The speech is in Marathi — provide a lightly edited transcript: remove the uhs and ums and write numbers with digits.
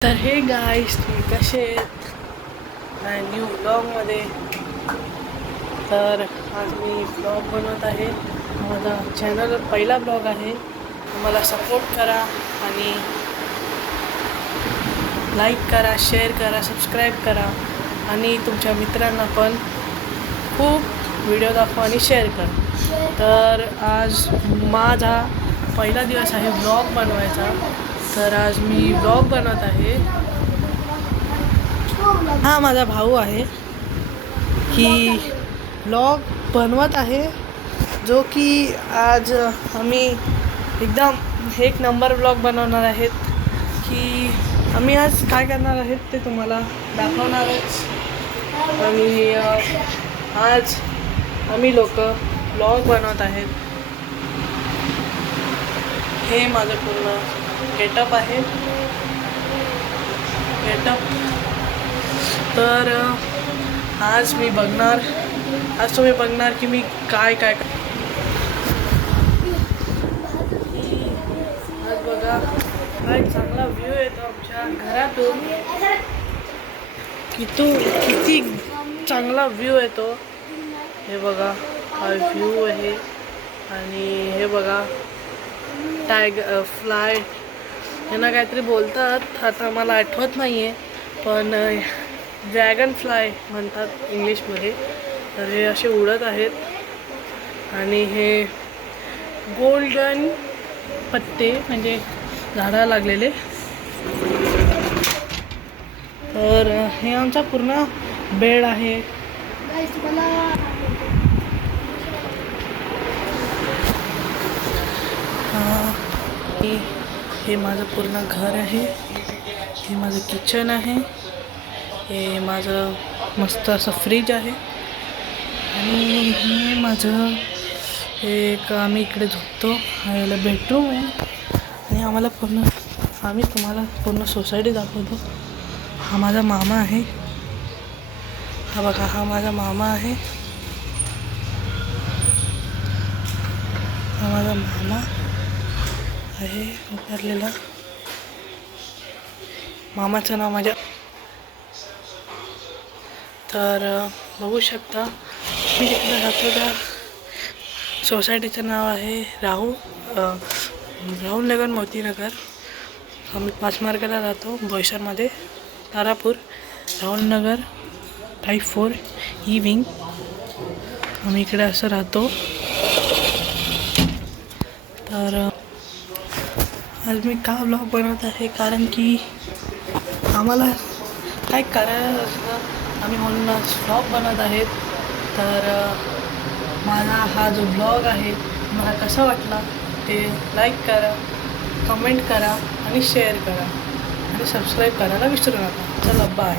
तर हे गाईस, तुम्ही कसे आहेत न्यू ब्लॉगमध्ये. तर आज मी ब्लॉग बनवत आहे. माझा चॅनल पहिला ब्लॉग आहे. मला सपोर्ट करा आणि लाईक करा, शेअर करा, सबस्क्राईब करा आणि तुमच्या मित्रांना पण खूप व्हिडिओ दाखवा आणि शेअर करा. तर आज माझा पहिला दिवस आहे ब्लॉग बनवायचा. तर आज मी ब्लॉग बनवत आहे. हा माझा भाऊ आहे की ब्लॉग बनवत आहे, जो की आज आम्ही एकदम एक नंबर ब्लॉग बनवणार आहेत. की आम्ही आज काय करणार आहेत ते तुम्हाला दाखवणारच. आणि आज आम्ही लोक ब्लॉग बनवत आहेत. हे माझं पूर्ण गेटअप आहे. तर आज तुम्ही बघणार की मी काय आज बघा काय चांगला व्ह्यू येतो आमच्या घरातून. किती चांगला व्ह्यू येतो. हे बघा काय व्ह्यू आहे. आणि हे बघा फ्लाय यांना काहीतरी बोलतात, आता मला आठवत नाही आहे, पण ड्रॅगन फ्लाय म्हणतात इंग्लिशमध्ये. तर हे असे उडत आहेत आणि हे गोल्डन पत्ते म्हणजे झाडाला लागलेले. तर हे आमचा पूर्ण बेड आहे. हे माझं पूर्ण घर आहे. हे माझं किचन आहे. हे माझं मस्त असं फ्रीज आहे. आणि हे माझं एक आम्ही इकडे झोपतो. याला बेडरूम आहे. आणि आम्ही तुम्हाला पूर्ण सोसायटी दाखवतो. हा माझा मामा आहे. हा बघा, हा माझा मामा आहे. हा माझा मामा आहे उभारलेला. मामाचं नाव माझ्या. तर बघू शकता मी तिकडे राहतो त्या सोसायटीचं नाव आहे राहुल नगर मोतीनगर. आम्ही 5 मार्गाला राहतो बोईसरमध्ये, तारापूर, राहुल नगर टाईप 4 ई विंग. आम्ही इकडे असं राहतो. तर आज मी का ब्लॉग बनवत आहे, कारण की आम्हाला काय करायला असतं, आम्ही म्हणून आज ब्लॉग बनवत आहेत. तर माझा हा जो ब्लॉग आहे मला कसा वाटला ते लाईक करा, कमेंट करा आणि शेअर करा आणि सबस्क्राईब करायला विसरू नका. चला बाय.